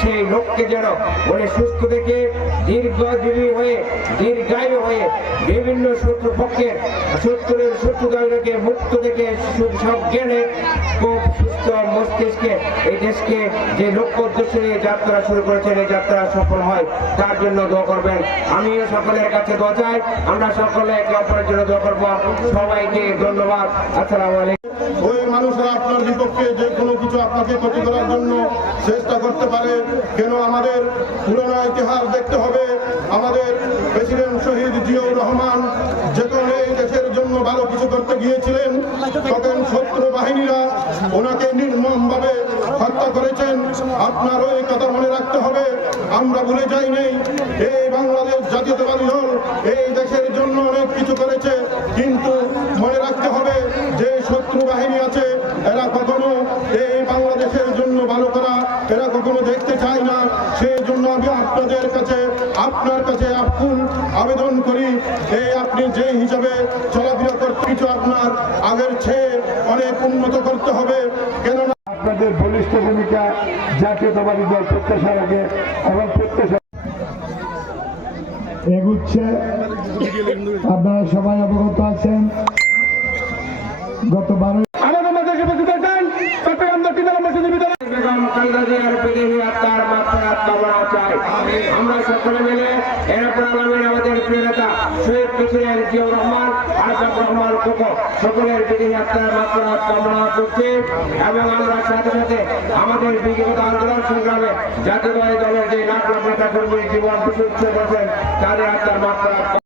সেই লোককে যেন উনি সুস্থ থেকে দীর্ঘজীবী হয়ে দীর্ঘায়ু হয়ে বিভিন্ন শত্রুপক্ষের শত্রুতাকে মুক্ত থেকে সব জ্ঞানে খুব সুস্থ মস্তিষ্কে এই দেশকে যে লক্ষ্য উদ্দেশ্য নিয়ে যাত্রা শুরু করেছেন এই যাত্রা সফল হয় তার জন্য দোয়া করবেন। আমিও সকলের কাছে দোয়া চাই, আমরা সকলে একে অপরের জন্য দোয়া করবো। সবাইকে ধন্যবাদ। আসসালামু আলাইকুম। ওই মানুষরা আপনার বিপক্ষে যে কোনো কিছু আপনাকে ক্ষতি করার জন্য চেষ্টা করতে পারে, কেন আমাদের পুরোনো ইতিহাস দেখতে হবে। আমাদের প্রেসিডেন্ট শহীদ জিয়াউর রহমান যখন এই দেশের জন্য ভালো কিছু করতে গিয়েছিলেন তখন শত্রু বাহিনীরা ওনাকে নির্মমভাবে হত্যা করেছেন। আপনার ওই কথা মনে রাখতে হবে। আমরা ভুলে যাই নেই, এই বাংলাদেশ জাতীয়তাবাদী দল এই দেশের জন্য অনেক কিছু করেছে, কিন্তু মনে রাখতে হবে যে শত্রু বাহিনী আছে এরা কখনো এই বাংলাদেশের জন্য ভালো করা এরা কখনো দেখতে চায় না। সেই জন্য আমি আপনাদের কাছে আপনার কাছে আকুল আবেদন করি, এই আপনি যে হিসাবে চলাফেরা করতে কিছু আপনার আগের চেয়ে অনেক উন্নত করতে হবে। কেননা আপনাদের বলিষ্ঠ ভূমিকা জাতীয়তাবাদী দল প্রত্যাশা রাখে এবং প্রত্যাশা এগুচ্ছে। আপনারা সবাই অবগত আছেন গত 12 আমাদের মাঝে উপস্থিত আছেন চট্টগ্রাম দক্ষিণ বেগম খালেদা জিয়ার বিদেহী আত্মার মাগফিরাত কামনা চাই। আমরা সকলে মিলে এরপর আমাদের প্রিয় নেতা শহীদ প্রেসিডেন্ট জিয়াউর রহমান আরেফ রহমান কোকো সকলের বিদেহী আত্মার মাগফিরাত কামনা করছি এবং আমরা সাথে সাথে আমাদের বিগত আন্দোলন সংগ্রামে জাতীয়তাবাদী দলের যে লাখ লাখ নেতা কর্মী জীবন বিশুদ্ধ করেছেন তাদের আত্মার মাগফিরাত